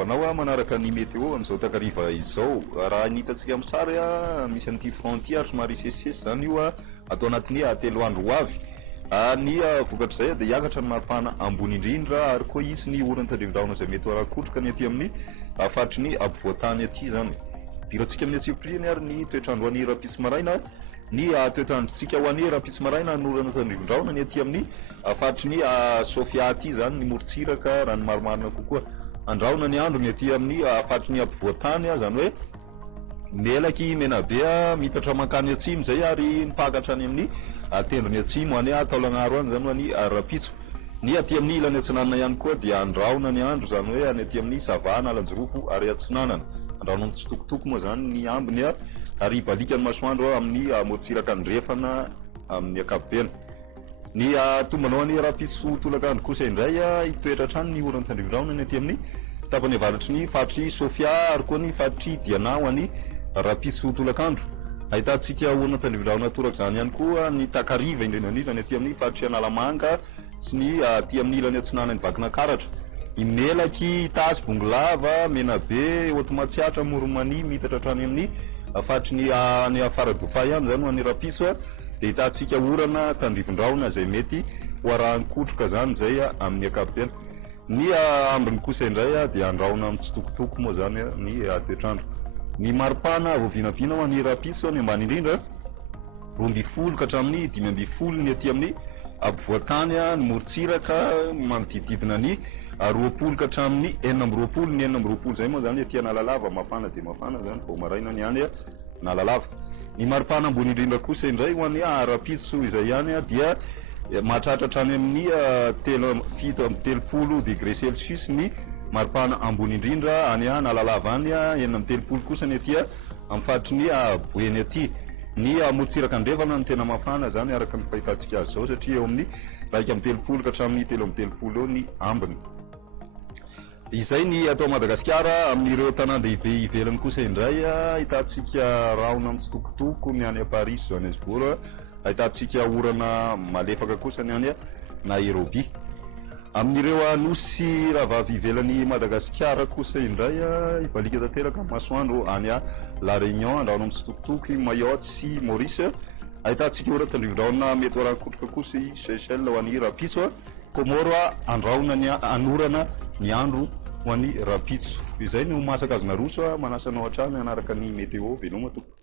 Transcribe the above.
tadiavanao manaraka ny météo am'izao takariva izao. Raha nitatsika amin'ny sary misy an'ity frontière somary sesisesy zany io atao anatin'ny telo andro ho avy. Ny vokatr'izay dia hiakatra ny maripana ambony indrindra ary koa isy ny orana tandrivindraona izay mety arakotroka ny aty amin'ny faritry ny ampovoantany aty zany. Dirantsika amin'ny atsipiriny ary ny toetrandro ho an'ny rapisy-maraina, ny toetrandrontsika ho an'ny rapisy-maraina ny orana tandrivindraona ny aty amin'ny faritry ny Sofia aty zany ny morontsiraka raha ny marimarina kokoa. Andraona ny andro ny aty amin'ny faritry ny ampovoantany zany hoe melaky menabe mitatra mankany atsimo zay ary mipakatra any amin'ny tendrony atsimo any taolagnaro any zany ho any rapitso. Ny aty amin'ny ilany atsinanana ihany koa dia andraona ny andro zany hoe any aty amin'ny savana alanjirofo ary atsinanana. Andraona mitsitokotoko moa zany ny ambiny ary balika ny masoandro amin'ny morontsiraka andrefana amin'ny akapobeny. Ny tombanao any rapitso tolakandro kosa indray itoetra hatrany ny orana tandrivindraona ny aty amin'ny tapany avaratry ny faritry Sofia ary koa ny faritry Diana ho any rapitso tolakandro. Ahitantsika orana tandrivindraona toraka zany ihany koa ny takariva indrindra ny aty amin'ny faritry Analamanga sy ny aty amin'ny ilany atsinanany Vakinakaratra. I Melaky, Tasy, Bongolava, Menabe, Otomatsiatra, Moromani mitatra hatrany amin'ny faritry ny any Faradofay any zany ho an'ny rapitso dia hitantsika orana tandrivindraona izay mety ho arahankotroka zany zay amin'ny akapobeny. Ny ambiny kosa indray dia andraona mitsitokotoko moa zany ny toetrandro. Ny maripana voavinavina ho an'ny rapitso ny ambany indrindra 12 ka hatramin'ny 15 ny aty amin'ny ampovoantany ny morontsiraka manodididina ny 20 ka hatramin'ny 24 ny 24 zay moa zany aty Analalava mafana dia mafana zany vao maraina ny any Analalava. Ny maripana ambony indrindra kosa indray ho an'ny rapitso izay ihany dia mahatratra hatrany amin'ny 7-30 degré celsius ny maripana ambony indrindra any Analalava any 9-30 kosa ny aty amin'ny faritry ny Boeny aty. Ny morontsiraka andrefana ny tena mafana zany araka ny fahitantsika azy zao satria eo amin'ny 2-30 ka hatramin'ny 3-30 eo ny ambiny. Izay ny atao Madagasikara. Amin'ireo tanàn-dehibe ivelany kosa indray ahitantsika rahona mitsitokotoko ny any Paris, Johannesburg, ahitantsika orana malefaka kosa ny any Nairobi. Amin'ireo nosy rahavavy ivelany Madagasikara kosa indray ibalika tanteraka masoandro any La Réunion, andraona mitsitokotoko, Mayotte sy Maurice, ahitantsika orana tandrivindraona mety ho arahankotroka kosa i Seychelles ho an'ny rapitso. Komoro andraona ny anorana ny andro ho an'ny rapitso. Izay no masaka azona roso manasanao hatrany anaraka ny météo veloma tompoko.